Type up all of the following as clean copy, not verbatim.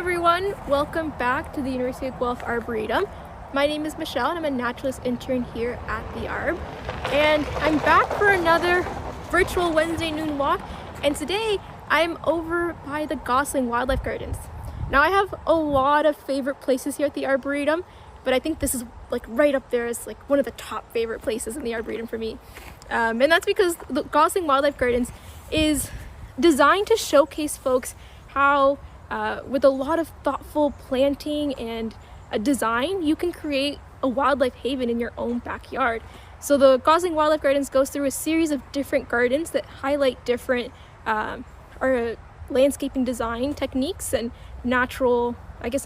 everyone, welcome back to the University of Guelph Arboretum. My name is Michelle and I'm a naturalist intern here at the Arb. And I'm back for another virtual Wednesday noon walk, and today I'm over by the Gosling Wildlife Gardens. Now I have a lot of favorite places here at the Arboretum, but I think this is like right up there as like one of the top favorite places in the Arboretum for me. And that's because the Gosling Wildlife Gardens is designed to showcase folks how with a lot of thoughtful planting and a design, you can create a wildlife haven in your own backyard. So the Gosling Wildlife Gardens goes through a series of different gardens that highlight different landscaping design techniques and natural,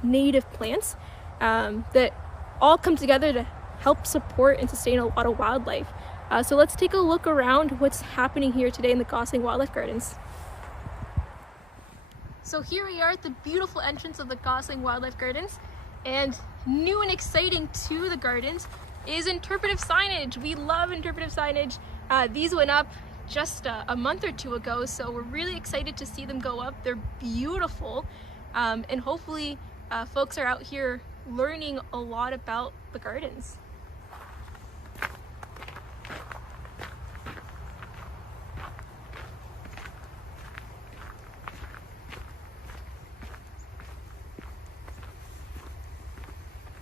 native plants that all come together to help support and sustain a lot of wildlife. So let's take a look around what's happening here today in the Gosling Wildlife Gardens. So here we are at the beautiful entrance of the Gosling Wildlife Gardens, and new and exciting to the gardens is interpretive signage. We love interpretive signage. These went up just a month or two ago, so we're really excited to see them go up. They're beautiful, and hopefully folks are out here learning a lot about the gardens.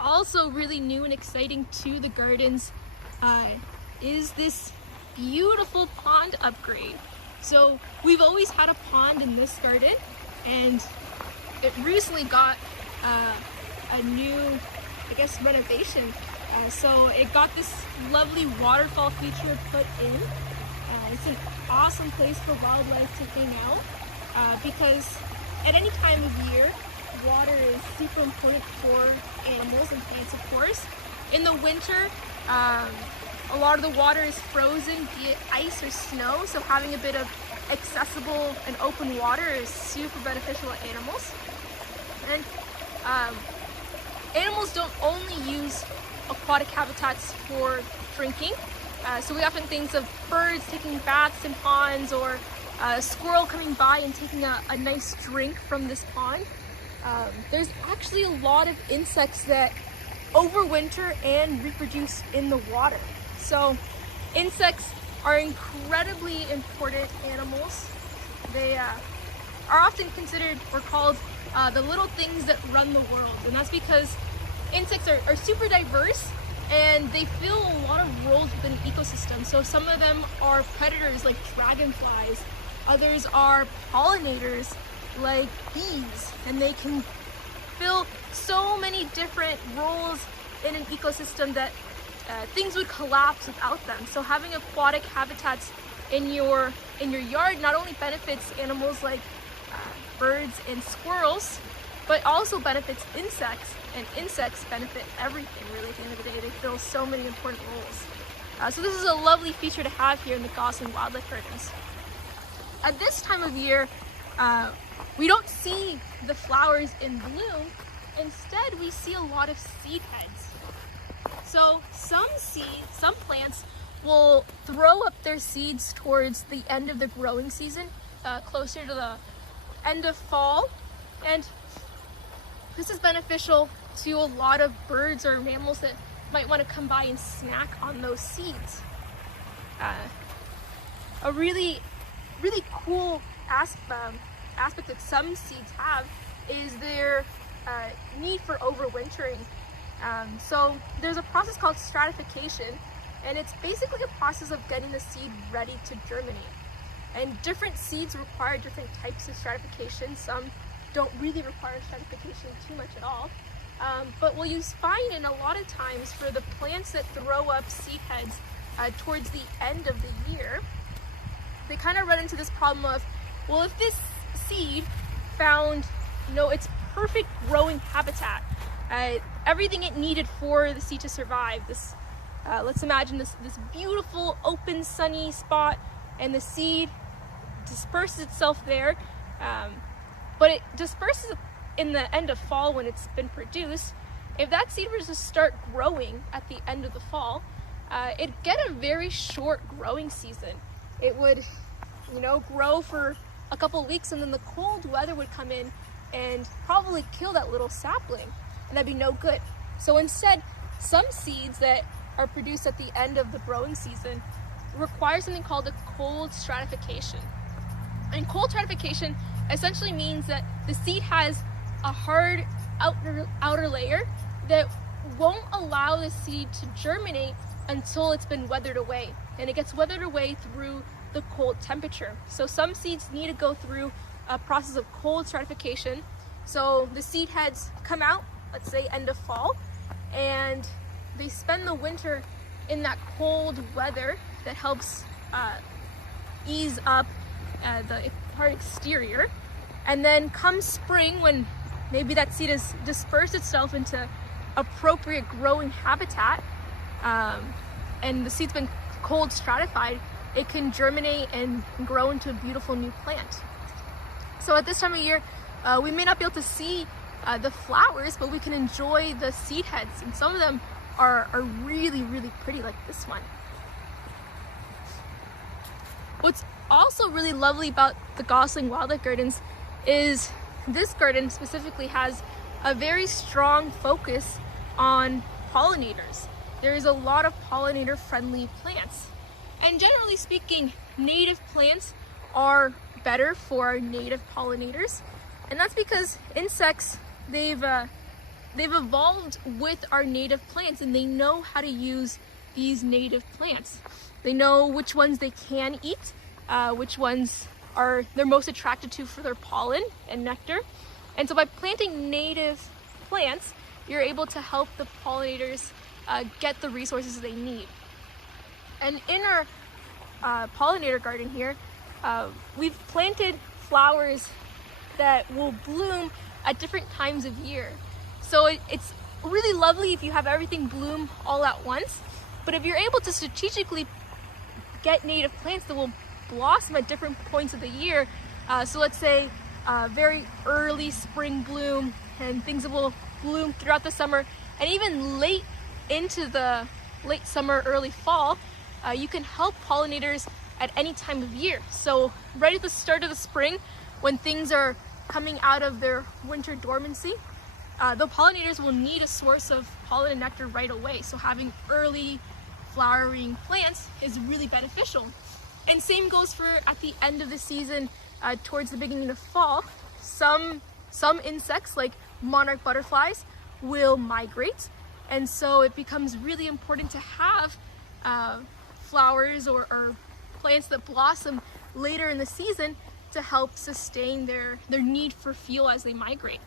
Also really new and exciting to the gardens is this beautiful pond upgrade. So we've always had a pond in this garden, and it recently got a new, renovation. So it got this lovely waterfall feature put in. It's an awesome place for wildlife to hang out because at any time of year, water is super important for animals and plants, of course. In the winter, a lot of the water is frozen, be it ice or snow, so having a bit of accessible and open water is super beneficial to animals. And animals don't only use aquatic habitats for drinking, so we often think of birds taking baths in ponds, or a squirrel coming by and taking a nice drink from this pond. There's actually a lot of insects that overwinter and reproduce in the water. So insects are incredibly important animals. They are often considered or called the little things that run the world, and that's because insects are super diverse and they fill a lot of roles within an ecosystem. So some of them are predators like dragonflies, others are pollinators like bees, and they can fill so many different roles in an ecosystem that things would collapse without them. So having aquatic habitats in your yard not only benefits animals like birds and squirrels, but also benefits insects, and insects benefit everything really at the end of the day. They fill so many important roles. So this is a lovely feature to have here in the Gosling Wildlife Gardens. At this time of year, we don't see the flowers in bloom. Instead, we see a lot of seed heads. So some plants will throw up their seeds towards the end of the growing season, closer to the end of fall. And this is beneficial to a lot of birds or mammals that might want to come by and snack on those seeds. A really cool aspect that some seeds have is their need for overwintering. So there's a process called stratification, and it's basically a process of getting the seed ready to germinate. And different seeds require different types of stratification. Some don't really require stratification too much at all. But what you find in a lot of times for the plants that throw up seed heads towards the end of the year, they kind of run into this problem of, well, if this seed found, its perfect growing habitat, everything it needed for the seed to survive, this, let's imagine this beautiful open sunny spot, and the seed disperses itself there, but it disperses in the end of fall when it's been produced. If that seed were to start growing at the end of the fall, it'd get a very short growing season. It would, grow for a couple weeks, and then the cold weather would come in and probably kill that little sapling, and that'd be no good. So instead, some seeds that are produced at the end of the growing season require something called a cold stratification. And cold stratification essentially means that the seed has a hard outer layer that won't allow the seed to germinate until it's been weathered away. And it gets weathered away through the cold temperature. So some seeds need to go through a process of cold stratification. So the seed heads come out, let's say end of fall, and they spend the winter in that cold weather that helps ease up the hard exterior. And then come spring, when maybe that seed has dispersed itself into appropriate growing habitat, and the seed's been cold stratified, it can germinate and grow into a beautiful new plant. So at this time of year, we may not be able to see the flowers, but we can enjoy the seed heads, and some of them are really, really pretty, like this one. What's also really lovely about the Gosling Wildlife Gardens is this garden specifically has a very strong focus on pollinators. There is a lot of pollinator friendly plants. And generally speaking, native plants are better for our native pollinators. And that's because insects, they've evolved with our native plants, and they know how to use these native plants. They know which ones they can eat, which ones they're most attracted to for their pollen and nectar. And so by planting native plants, you're able to help the pollinators get the resources they need. And in our pollinator garden here, we've planted flowers that will bloom at different times of year. So it's really lovely if you have everything bloom all at once, but if you're able to strategically get native plants that will blossom at different points of the year, so let's say very early spring bloom and things that will bloom throughout the summer, and even late into the late summer, early fall, you can help pollinators at any time of year. So right at the start of the spring, when things are coming out of their winter dormancy, the pollinators will need a source of pollen and nectar right away. So having early flowering plants is really beneficial. And same goes for at the end of the season, towards the beginning of fall. Some insects like monarch butterflies will migrate, and so it becomes really important to have flowers or plants that blossom later in the season to help sustain their need for fuel as they migrate.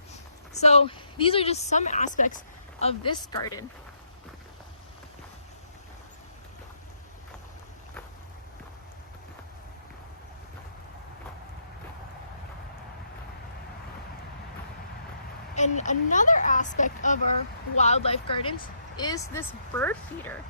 So these are just some aspects of this garden. And another aspect of our wildlife gardens is this bird feeder.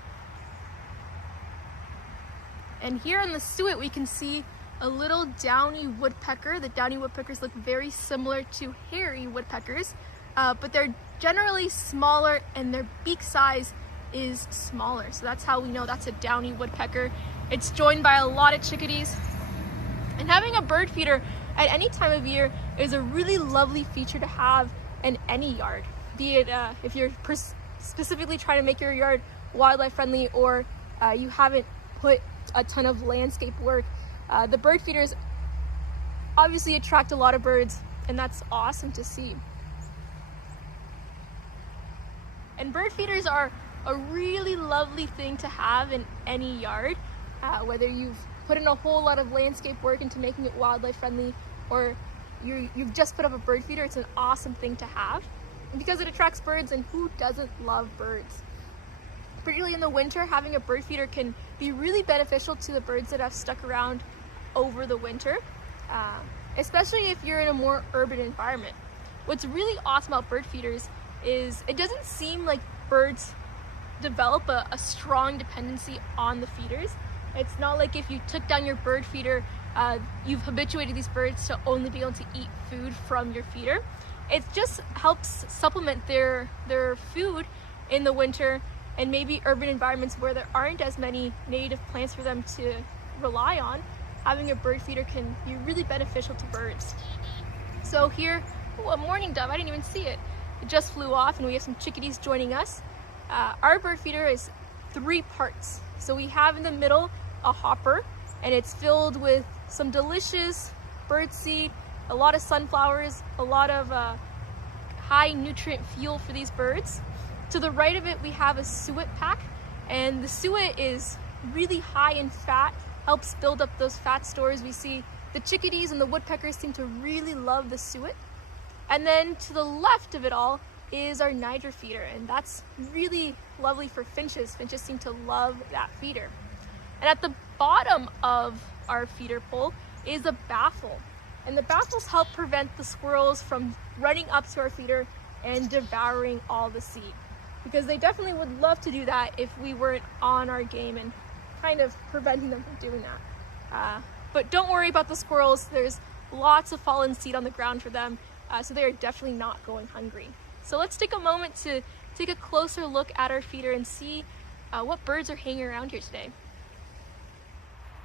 And here on the suet we can see a little downy woodpecker. The downy woodpeckers look very similar to hairy woodpeckers, but they're generally smaller and their beak size is smaller. So that's how we know that's a downy woodpecker. It's joined by a lot of chickadees. And having a bird feeder at any time of year is a really lovely feature to have in any yard, be it if you're specifically trying to make your yard wildlife friendly, or you haven't put a ton of landscape work. The bird feeders obviously attract a lot of birds, and that's awesome to see. And bird feeders are a really lovely thing to have in any yard, whether you've put in a whole lot of landscape work into making it wildlife friendly, or you've just put up a bird feeder. It's an awesome thing to have because it attracts birds, and who doesn't love birds? Particularly in the winter, having a bird feeder can be really beneficial to the birds that have stuck around over the winter, especially if you're in a more urban environment. What's really awesome about bird feeders is it doesn't seem like birds develop a strong dependency on the feeders. It's not like if you took down your bird feeder, you've habituated these birds to only be able to eat food from your feeder. It just helps supplement their food in the winter, and maybe urban environments where there aren't as many native plants for them to rely on. Having a bird feeder can be really beneficial to birds. So here Oh, a mourning dove, I didn't even see it. It just flew off, and we have some chickadees joining us. Our bird feeder is 3 parts. So we have in the middle a hopper, and it's filled with some delicious bird seed, a lot of sunflowers, a lot of high nutrient fuel for these birds. To the right of it, we have a suet pack, and the suet is really high in fat, helps build up those fat stores. We see the chickadees and the woodpeckers seem to really love the suet. And then to the left of it all is our Niger feeder, and that's really lovely for finches. Finches seem to love that feeder. And at the bottom of our feeder pole is a baffle, and the baffles help prevent the squirrels from running up to our feeder and devouring all the seed, because they definitely would love to do that if we weren't on our game and kind of preventing them from doing that. But don't worry about the squirrels. There's lots of fallen seed on the ground for them, so they are definitely not going hungry. So let's take a moment to take a closer look at our feeder and see what birds are hanging around here today.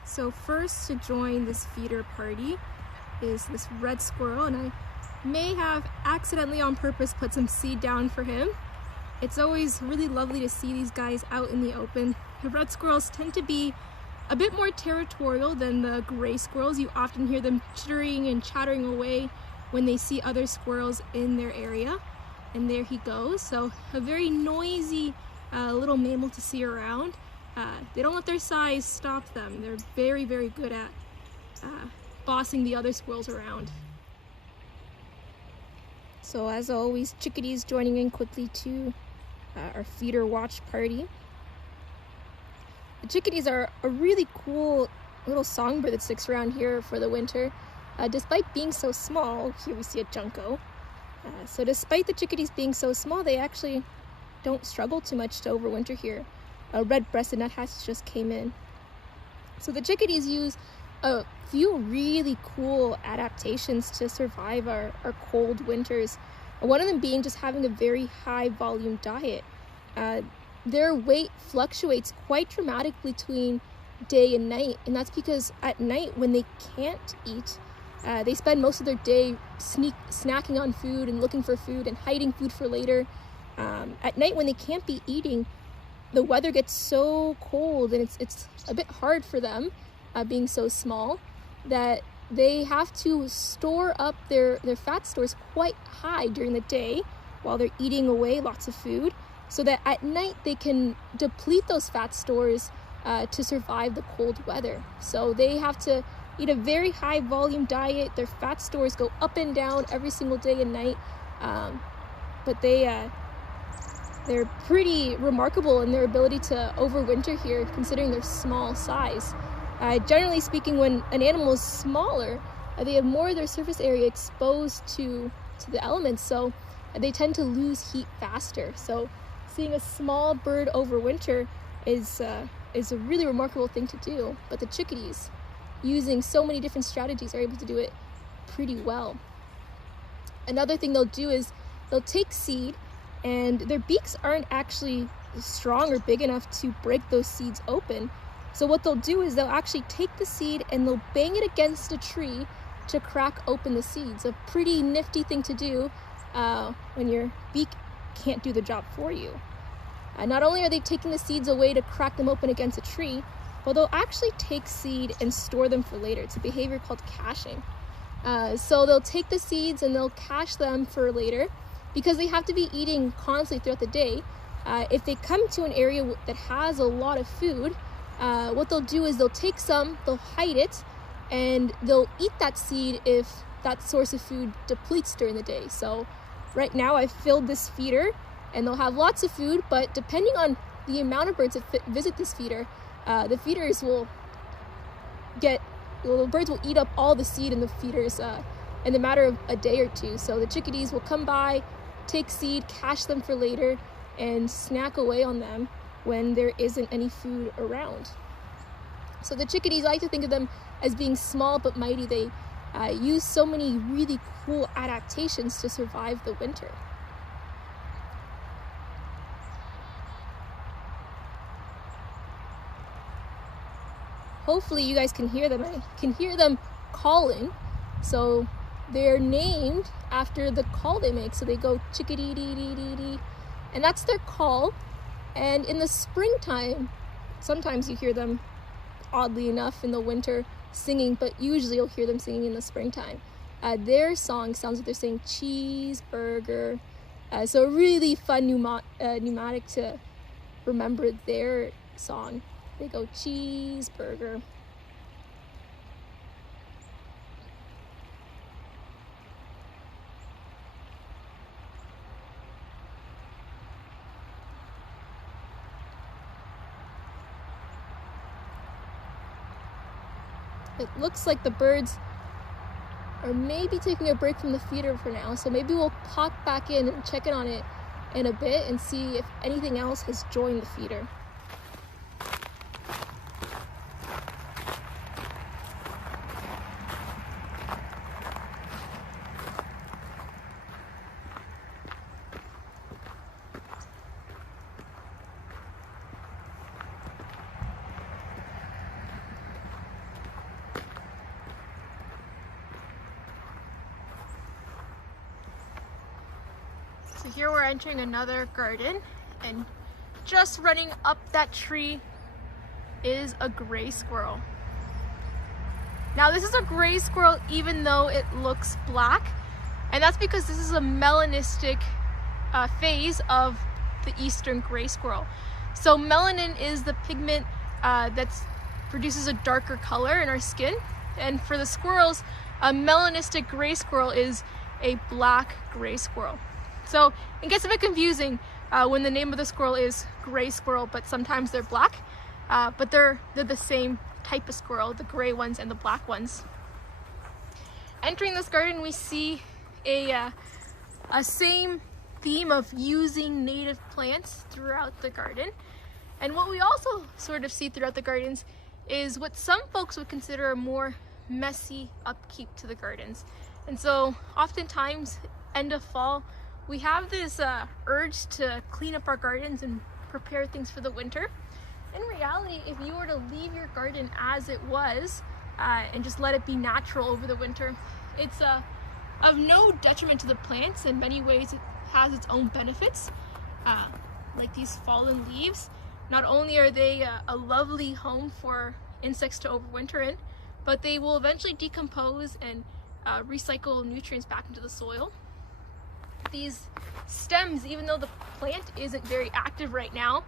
So first to join this feeder party is this red squirrel, and I may have accidentally on purpose put some seed down for him. It's always really lovely to see these guys out in the open. The red squirrels tend to be a bit more territorial than the gray squirrels. You often hear them chittering and chattering away when they see other squirrels in their area. And there he goes. So a very noisy little mammal to see around. They don't let their size stop them. They're very, very good at bossing the other squirrels around. So as always, chickadees joining in quickly to our feeder watch party. The chickadees are a really cool little songbird that sticks around here for the winter. Despite being so small, here we see a junco. So despite the chickadees being so small, they actually don't struggle too much to overwinter here. A red-breasted nuthatch just came in. So the chickadees use a few really cool adaptations to survive our cold winters. One of them being just having a very high volume diet. Their weight fluctuates quite dramatically between day and night, and that's because at night when they can't eat, they spend most of their day snacking on food and looking for food and hiding food for later. At night when they can't be eating, the weather gets so cold and it's a bit hard for them, being so small, that they have to store up their fat stores quite high during the day while they're eating away lots of food, so that at night they can deplete those fat stores to survive the cold weather. So they have to eat a very high volume diet. Their fat stores go up and down every single day and night, but they're pretty remarkable in their ability to overwinter here, considering their small size. Generally speaking, when an animal is smaller, they have more of their surface area exposed to the elements, so they tend to lose heat faster. So seeing a small bird overwinter is a really remarkable thing to do. But the chickadees, using so many different strategies, are able to do it pretty well. Another thing they'll do is they'll take seed, and their beaks aren't actually strong or big enough to break those seeds open. So what they'll do is they'll actually take the seed and they'll bang it against a tree to crack open the seeds. A pretty nifty thing to do when your beak can't do the job for you. Not only are they taking the seeds away to crack them open against a tree, but they'll actually take seed and store them for later. It's a behavior called caching. So they'll take the seeds and they'll cache them for later, because they have to be eating constantly throughout the day. If they come to an area that has a lot of food, what they'll do is they'll take some, they'll hide it, and they'll eat that seed if that source of food depletes during the day. So right now I've filled this feeder, and they'll have lots of food, but depending on the amount of birds that visit this feeder, the feeders will the birds will eat up all the seed in the feeders in the matter of a day or two. So the chickadees will come by, take seed, cache them for later, and snack away on them when there isn't any food around. So the chickadees, I like to think of them as being small but mighty. They use so many really cool adaptations to survive the winter. Hopefully you guys can hear them. I can hear them calling. So they're named after the call they make. So they go chickadee-dee-dee-dee-dee, and that's their call. And in the springtime, sometimes you hear them, oddly enough, in the winter singing, but usually you'll hear them singing in the springtime. Their song sounds like they're saying cheeseburger. So a really fun pneumatic to remember their song. They go cheeseburger. It looks like the birds are maybe taking a break from the feeder for now, so maybe we'll pop back in and check in on it in a bit and see if anything else has joined the feeder. So here we're entering another garden, and just running up that tree is a gray squirrel. Now this is a gray squirrel even though it looks black, and that's because this is a melanistic phase of the eastern gray squirrel. So melanin is the pigment that produces a darker color in our skin, and for the squirrels, a melanistic gray squirrel is a black gray squirrel. So it gets a bit confusing when the name of the squirrel is gray squirrel, but sometimes they're black, but they're the same type of squirrel, the gray ones and the black ones. Entering this garden, we see a same theme of using native plants throughout the garden. And what we also sort of see throughout the gardens is what some folks would consider a more messy upkeep to the gardens. And so oftentimes, end of fall, we have this urge to clean up our gardens and prepare things for the winter. In reality, if you were to leave your garden as it was and just let it be natural over the winter, it's of no detriment to the plants. In many ways, it has its own benefits, like these fallen leaves. Not only are they a lovely home for insects to overwinter in, but they will eventually decompose and recycle nutrients back into the soil. These stems, even though the plant isn't very active right now,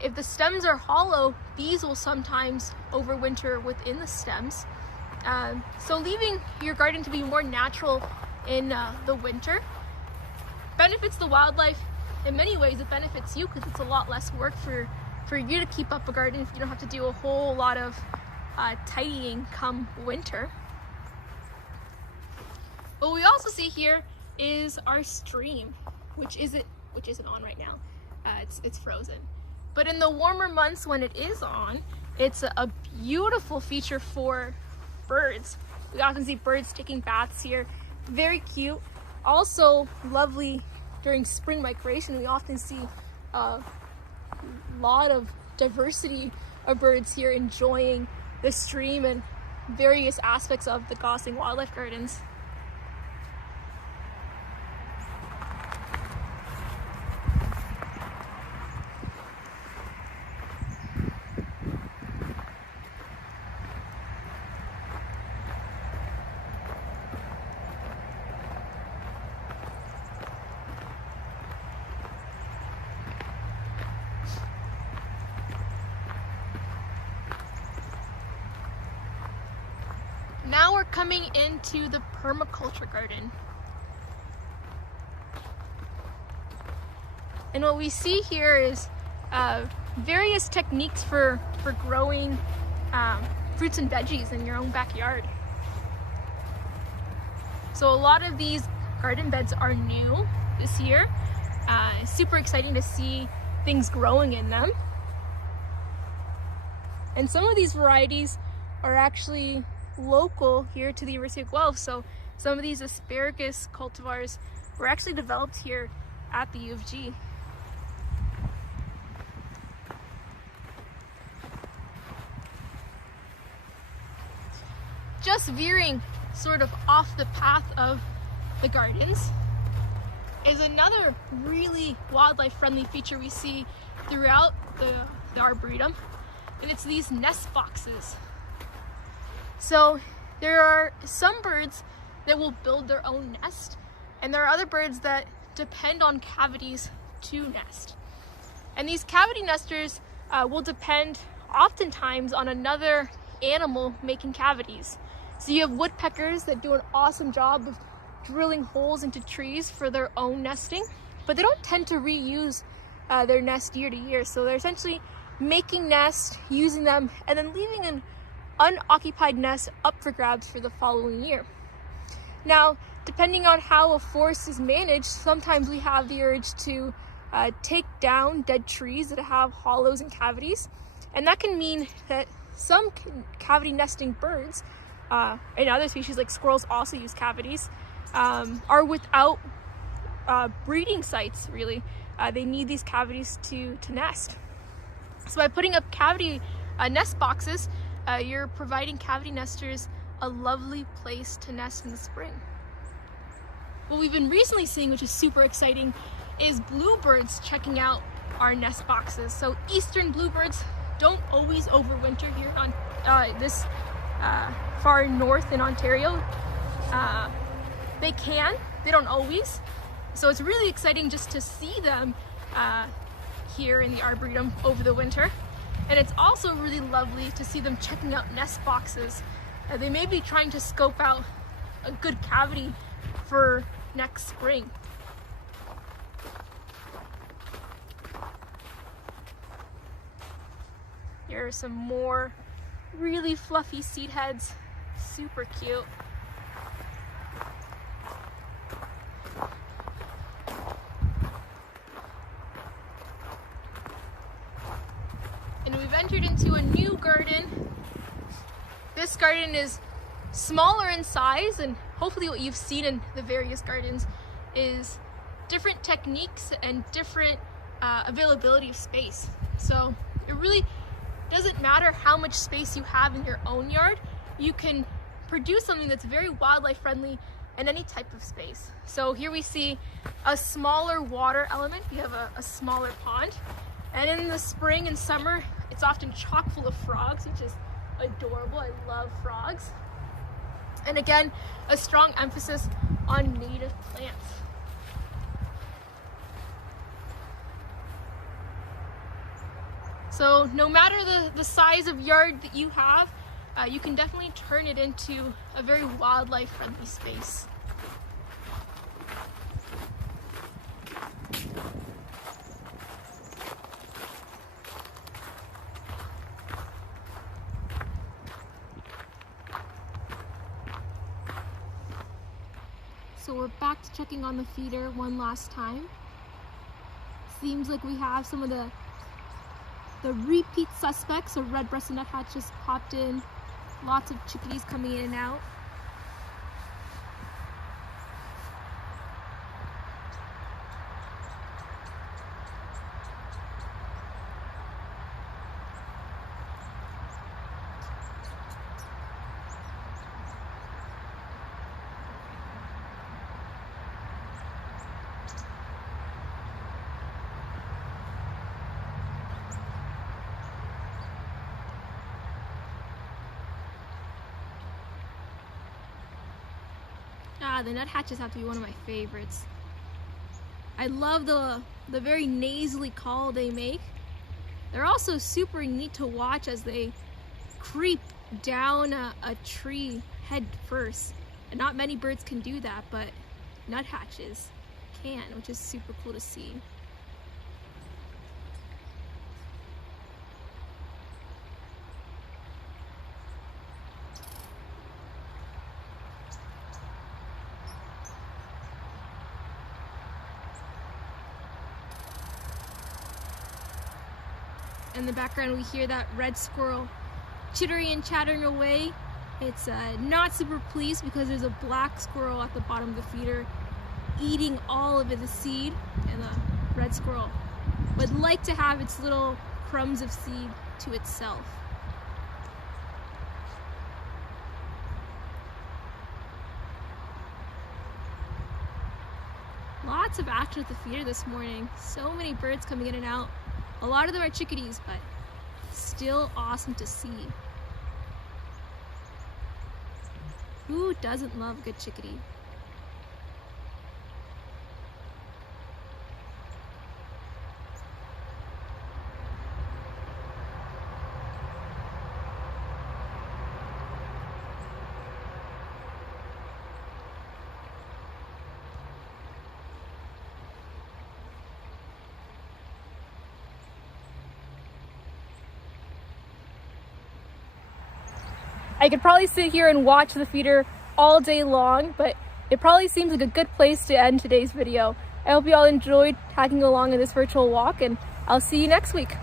if the stems are hollow, bees will sometimes overwinter within the stems. So leaving your garden to be more natural in the winter benefits the wildlife. In many ways it benefits you because it's a lot less work for you to keep up a garden if you don't have to do a whole lot of tidying come winter. What we also see here is our stream, which isn't on right now. It's frozen. But in the warmer months when it is on, it's a beautiful feature for birds. We often see birds taking baths here. Very cute. Also lovely during spring migration. We often see a lot of diversity of birds here enjoying the stream and various aspects of the Gosling Wildlife Gardens. Now we're coming into the permaculture garden. And what we see here is various techniques for growing fruits and veggies in your own backyard. So a lot of these garden beds are new this year. It's super exciting to see things growing in them. And some of these varieties are actually local here to the University of Guelph. So some of these asparagus cultivars were actually developed here at the U of G. Just veering sort of off the path of the gardens, is another really wildlife friendly feature we see throughout the Arboretum, and it's these nest boxes. So there are some birds that will build their own nest, and there are other birds that depend on cavities to nest. And these cavity nesters will depend oftentimes on another animal making cavities. So you have woodpeckers that do an awesome job of drilling holes into trees for their own nesting, but they don't tend to reuse their nest year to year. So they're essentially making nests, using them, and then leaving an unoccupied nest up for grabs for the following year. Now, depending on how a forest is managed, sometimes we have the urge to take down dead trees that have hollows and cavities, and that can mean that some cavity nesting birds, and other species like squirrels also use cavities, are without breeding sites, really. They need these cavities to nest. So by putting up cavity nest boxes, you're providing cavity nesters a lovely place to nest in the spring. What we've been recently seeing, which is super exciting, is bluebirds checking out our nest boxes. So eastern bluebirds don't always overwinter here on this far north in Ontario. They can, they don't always. So it's really exciting just to see them here in the Arboretum over the winter. And it's also really lovely to see them checking out nest boxes. They may be trying to scope out a good cavity for next spring. Here are some more really fluffy seed heads, super cute. And we've entered into a new garden. This garden is smaller in size, and hopefully what you've seen in the various gardens is different techniques and different availability of space. So it really doesn't matter how much space you have in your own yard. You can produce something that's very wildlife friendly in any type of space. So here we see a smaller water element. We have a smaller pond. And in the spring and summer, it's often chock full of frogs, which is adorable. I love frogs. And again, a strong emphasis on native plants. So no matter the size of yard that you have, you can definitely turn it into a very wildlife friendly space. So we're back to checking on the feeder one last time. Seems like we have some of the repeat suspects. So red-breasted nuthatch just popped in. Lots of chickadees coming in and out. The nuthatches have to be one of my favorites. I love the very nasally call they make. They're also super neat to watch as they creep down a tree head first. And not many birds can do that, but nuthatches can, which is super cool to see. In the background we hear that red squirrel chittering and chattering away. It's not super pleased because there's a black squirrel at the bottom of the feeder eating all of the seed, and the red squirrel would like to have its little crumbs of seed to itself. Lots of action at the feeder this morning. So many birds coming in and out. A lot of them are chickadees, but still awesome to see. Who doesn't love a good chickadee? I could probably sit here and watch the feeder all day long, but it probably seems like a good place to end today's video. I hope you all enjoyed tagging along in this virtual walk, and I'll see you next week.